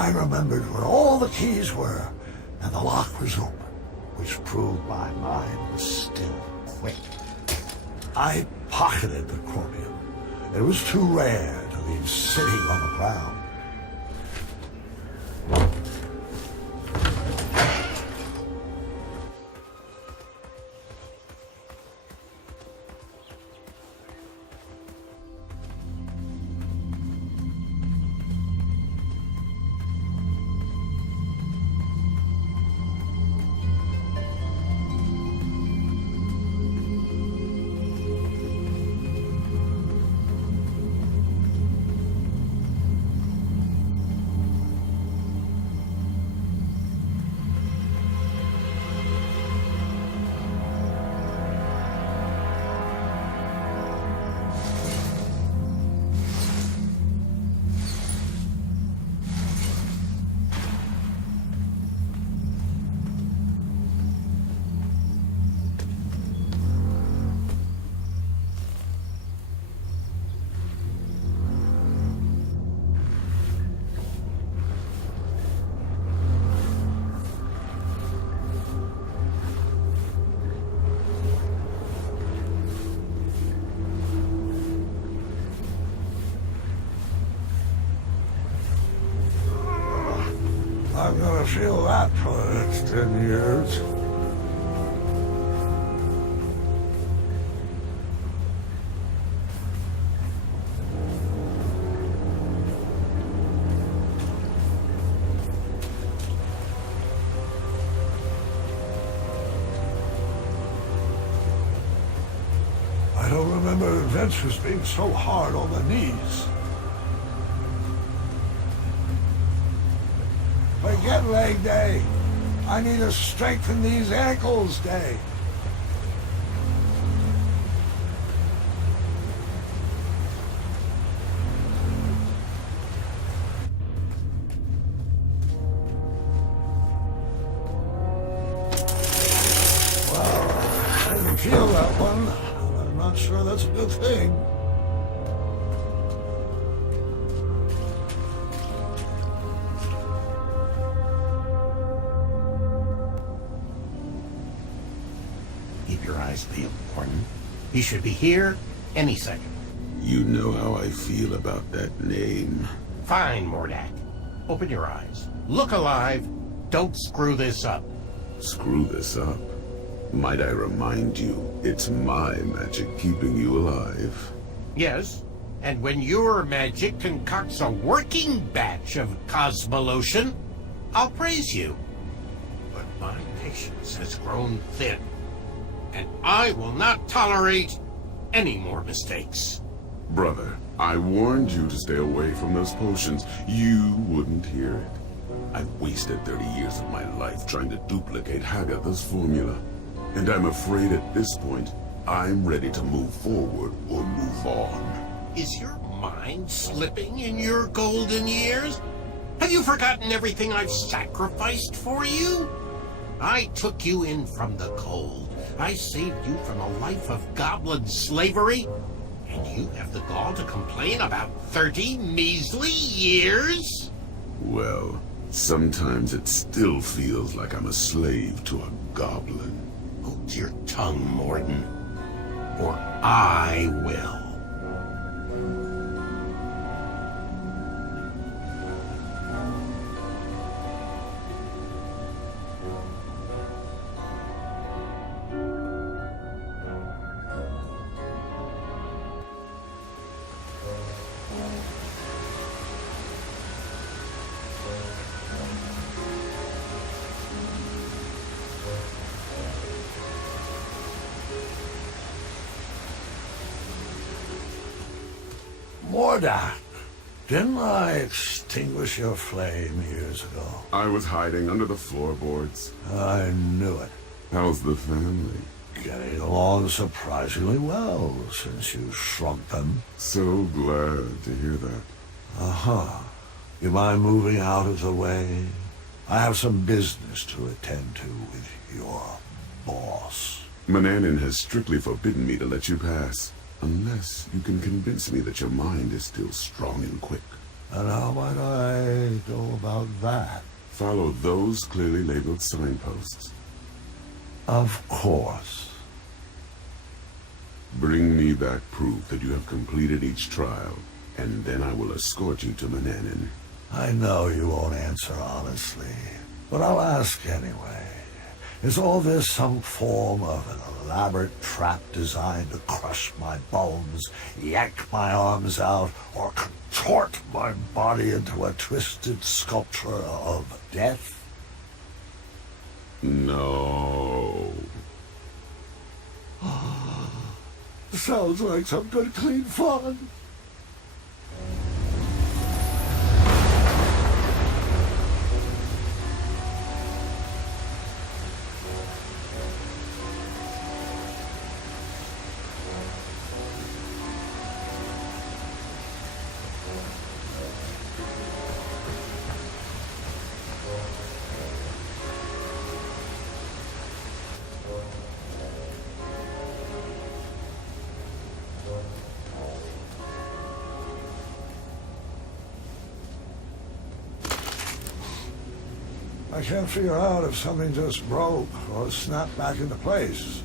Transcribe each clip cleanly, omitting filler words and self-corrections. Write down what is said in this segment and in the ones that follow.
I remembered where all the keys were, and the lock was open, which proved my mind was still quick. I pocketed the chromium. It was too rare to leave sitting on the ground. I'm gonna feel that for the next 10 years. I don't remember adventures being so hard on the knees. Forget leg day. I need to strengthen these ankles day. Well, I didn't feel that one. I'm not sure that's a good thing. Keep your eyes peeled, Morton. He should be here any second. You know how I feel about that name. Fine, Mordak. Open your eyes. Look alive. Don't screw this up. Screw this up? Might I remind you, it's my magic keeping you alive. Yes, and when your magic concocts a working batch of Cosmolotion, I'll praise you. But my patience has grown thin, and I will not tolerate any more mistakes. Brother, I warned you to stay away from those potions. You wouldn't hear it. I've wasted 30 years of my life trying to duplicate Hagatha's formula. And I'm afraid at this point, I'm ready to move forward or move on. Is your mind slipping in your golden years? Have you forgotten everything I've sacrificed for you? I took you in from the cold. I saved you from a life of goblin slavery, and you have the gall to complain about 30 measly years? Well, sometimes it still feels like I'm a slave to a goblin. Hold your tongue, Morton, or I will. Mordak, didn't I extinguish your flame years ago? I was hiding under the floorboards. I knew it. How's the family? Getting along surprisingly well since you shrunk them. So glad to hear that. Uh-huh. You mind moving out of the way? I have some business to attend to with your boss. Manannan has strictly forbidden me to let you pass. Unless you can convince me that your mind is still strong and quick. And how might I go about that? Follow those clearly labeled signposts. Of course. Bring me back proof that you have completed each trial, and then I will escort you to Manannan. I know you won't answer honestly, but I'll ask anyway. Is all this some form of an elaborate trap designed to crush my bones, yank my arms out, or contort my body into a twisted sculpture of death? No. Sounds like some good clean fun. I can't figure out if something just broke or snapped back into place.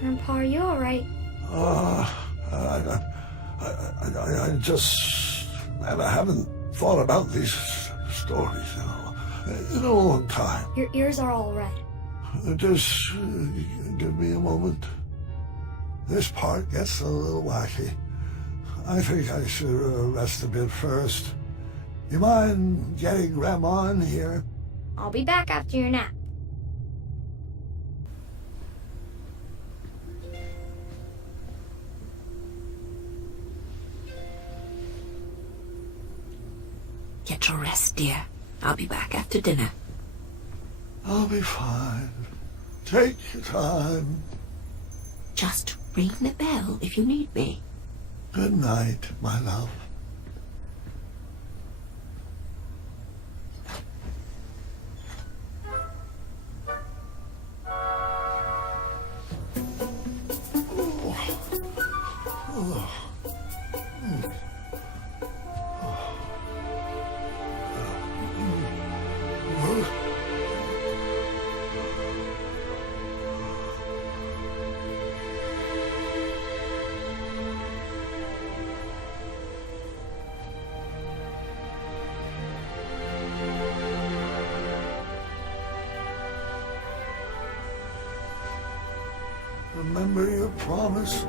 Grandpa, are you all right? I haven't thought about these stories in a long time. Your ears are all red. Just give me a moment. This part gets a little wacky. I think I should rest a bit first. You mind getting Grandma in here? I'll be back after your nap. Get your rest, dear. I'll be back after dinner. I'll be fine. Take your time. Just ring the bell if you need me. Good night, my love. Remember your promise?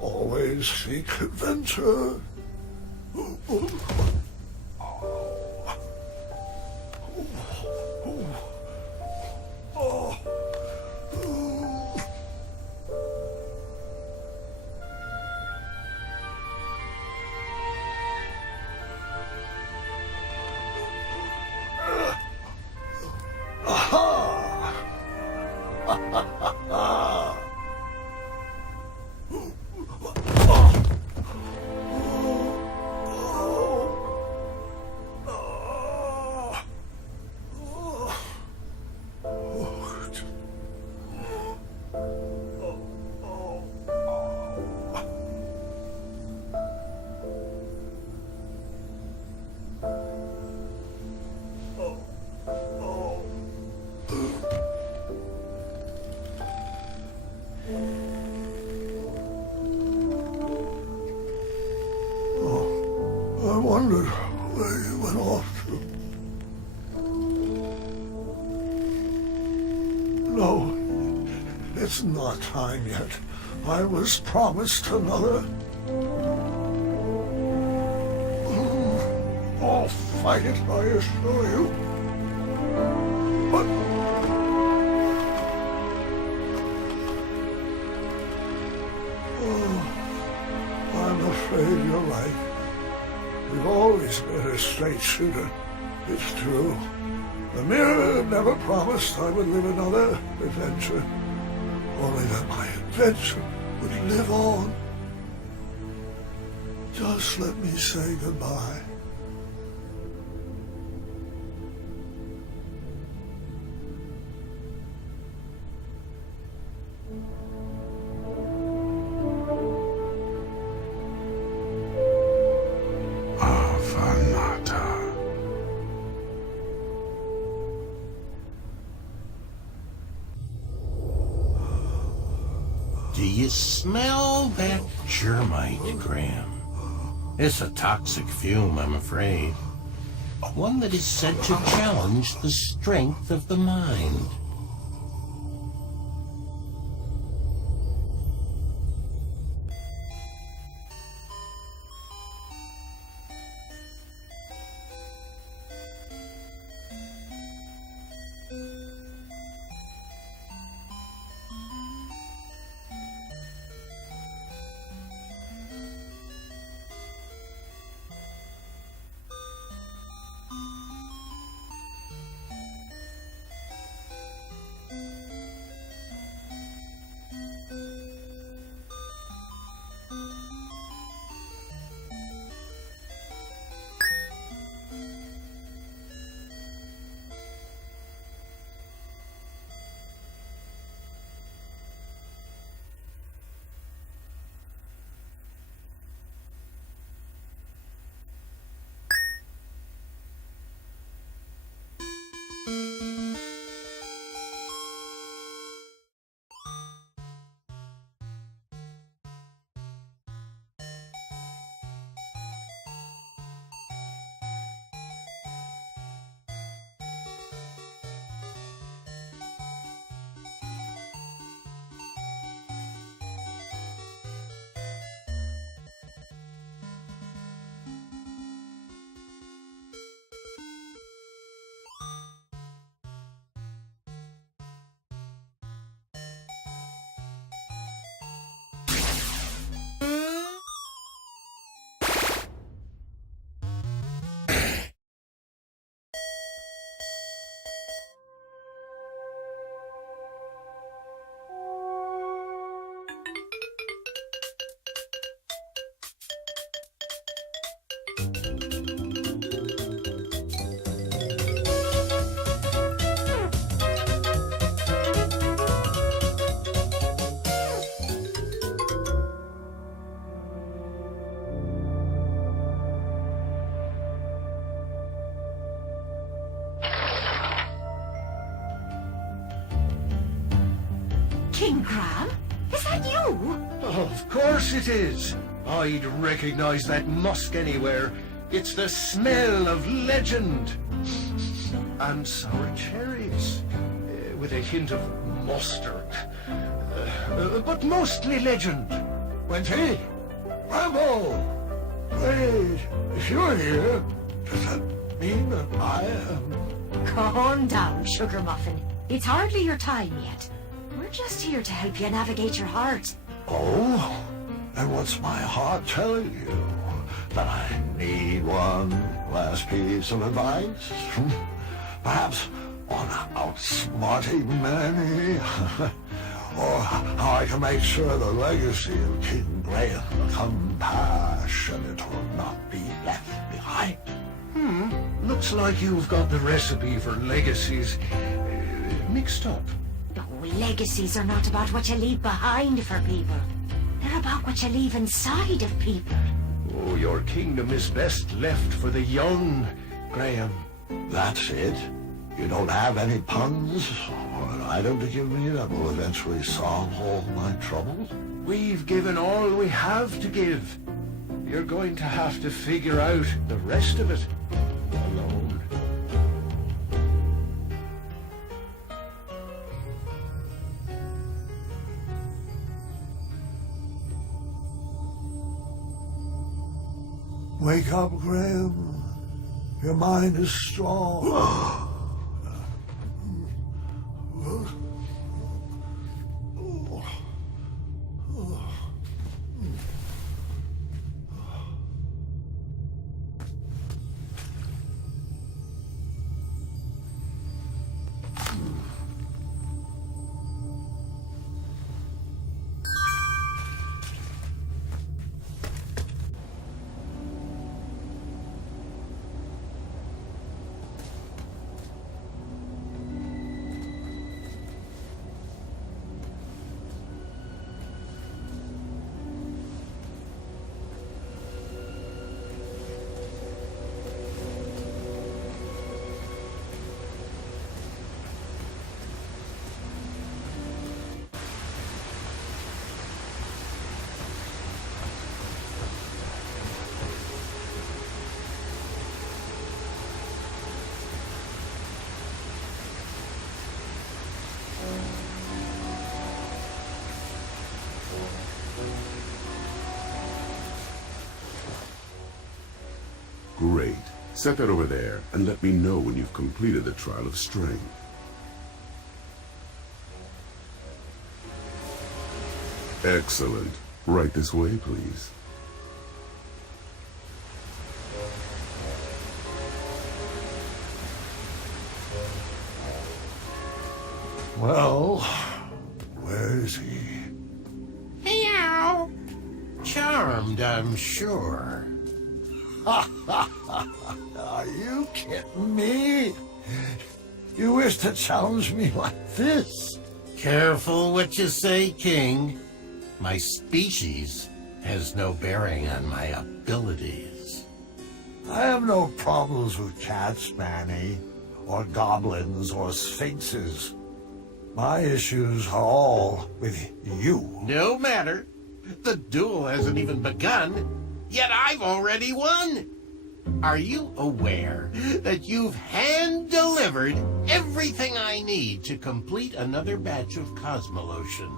Always seek adventure. I wondered where you went off to. No, it's not time yet. I was promised another. Off. fight it, I assure you. But I'm afraid you're right. You've always been a straight shooter. It's true. The mirror never promised I would live another adventure. Only that my adventure would live on. Just let me say goodbye. Avanata. Do you smell that germite, Graham? It's a toxic fume, I'm afraid. One that is said to challenge the strength of the mind. King Graham? Is that you? Of course it is. I'd recognize that musk anywhere. It's the smell of legend. And sour cherries, with a hint of mustard. But mostly legend. Quincy? Rambo! Wait, if you're here, does that mean that I am... Calm down, Sugar Muffin. It's hardly your time yet. We're just here to help you navigate your heart. Oh? And what's my heart telling you? That I need one last piece of advice? Perhaps on outsmarting many? Or how I can make sure the legacy of King Graham, compassionate, will not be left behind? Looks like you've got the recipe for legacies mixed up. Oh, legacies are not about what you leave behind for people. They're about what you leave inside of people. Oh, your kingdom is best left for the young, Graham. That's it? You don't have any puns or an item to give me that will eventually solve all my troubles? We've given all we have to give. You're going to have to figure out the rest of it alone. Wake up, Graham. Your mind is strong. Great. Set that over there, and let me know when you've completed the trial of strength. Excellent. Right this way, please. Well, where is he? Meow. Charmed, I'm sure. Are you kidding me? You wish to challenge me like this? Careful what you say, King. My species has no bearing on my abilities. I have no problems with cats, Manny, or goblins, or sphinxes. My issues are all with you. No matter. The duel hasn't even begun, yet I've already won. Are you aware that you've hand-delivered everything I need to complete another batch of Cosmolotion?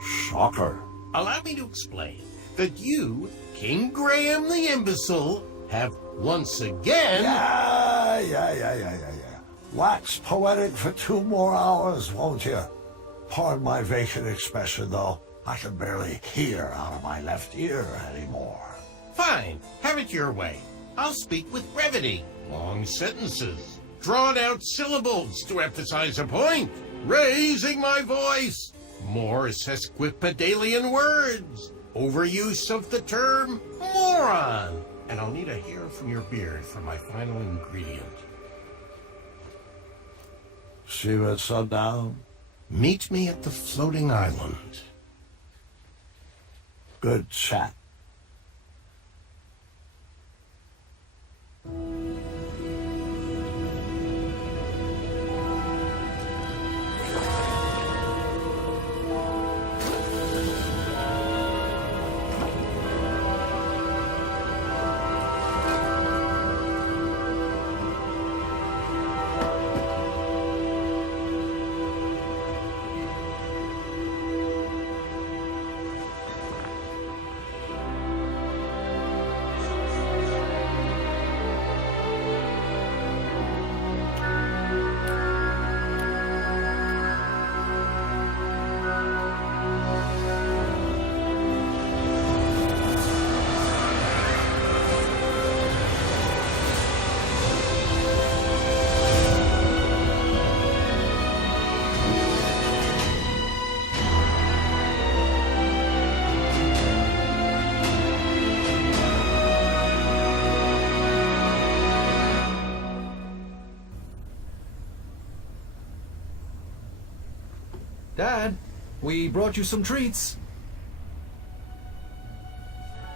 Shocker. Allow me to explain that you, King Graham the Imbecile, have once again... Yeah. Wax poetic for 2 more hours, won't you? Pardon my vacant expression, though. I can barely hear out of my left ear anymore. Fine, have it your way. I'll speak with brevity, long sentences, drawn-out syllables to emphasize a point, raising my voice, more sesquipedalian words, overuse of the term moron, and I'll need a hair from your beard for my final ingredient. See you at sundown. Meet me at the floating island. Good chat. Dad, we brought you some treats.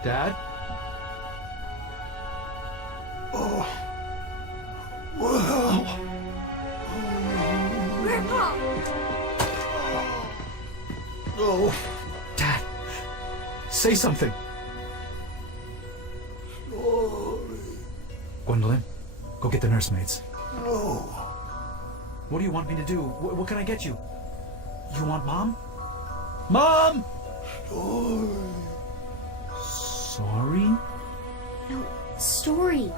Dad? Well, Grandpa! no. Dad, say something. Gwendolyn, go get the nursemaids. No. What do you want me to do? What can I get you? You want Mom? Mom! Sorry? No, story.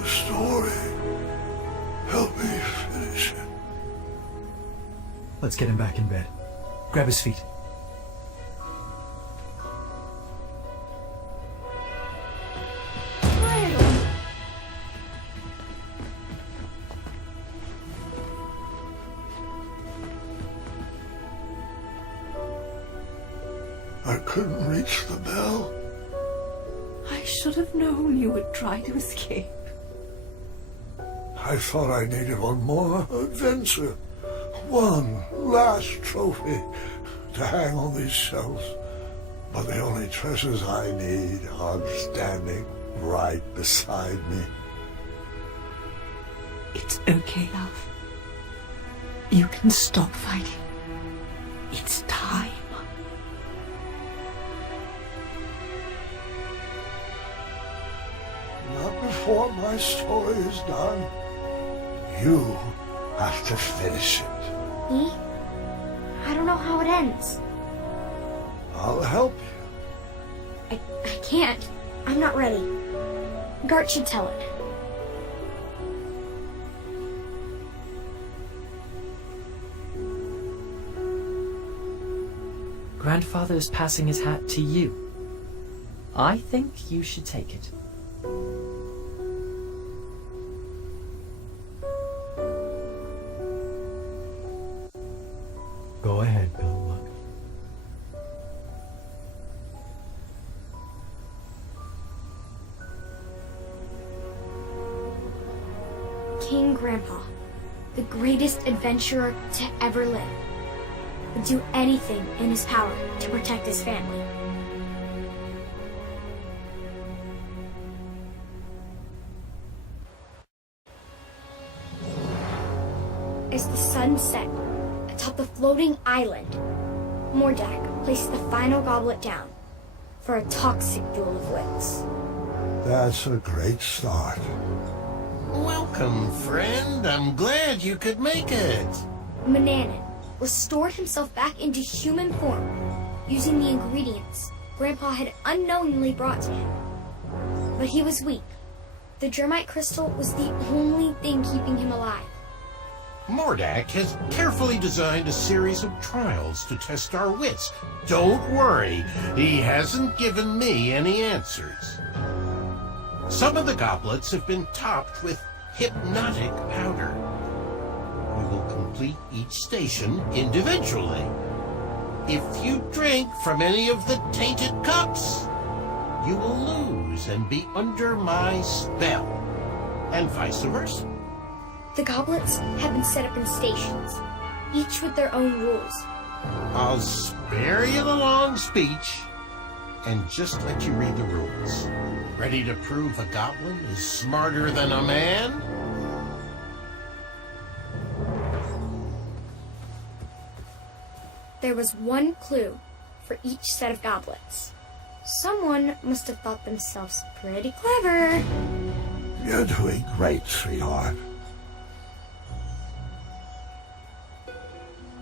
the story. Help me finish it. Let's get him back in bed. Grab his feet. I couldn't reach the bell. I should have known you would try to escape. I thought I needed one more adventure. One last trophy to hang on these shelves. But the only treasures I need are standing right beside me. It's okay, love. You can stop fighting. It's time. Not before my story is done. You have to finish it. Me? I don't know how it ends. I'll help you. I can't. I'm not ready. Gart should tell it. Grandfather is passing his hat to you. I think you should take it. Go ahead, Bill Luck. King Grandpa, the greatest adventurer to ever live, would do anything in his power to protect his family. As the sun set atop the floating island, Mordak placed the final goblet down for a toxic duel of wits. That's a great start. Welcome, friend. I'm glad you could make it. Manannan restored himself back into human form using the ingredients Grandpa had unknowingly brought to him. But he was weak. The Germite crystal was the only thing keeping him alive. Mordak has carefully designed a series of trials to test our wits. Don't worry, he hasn't given me any answers. Some of the goblets have been topped with hypnotic powder. We will complete each station individually. If you drink from any of the tainted cups, you will lose and be under my spell, and vice versa. The goblets have been set up in stations, each with their own rules. I'll spare you the long speech and just let you read the rules. Ready to prove a goblin is smarter than a man? There was one clue for each set of goblets. Someone must have thought themselves pretty clever. You're doing great, sweetheart.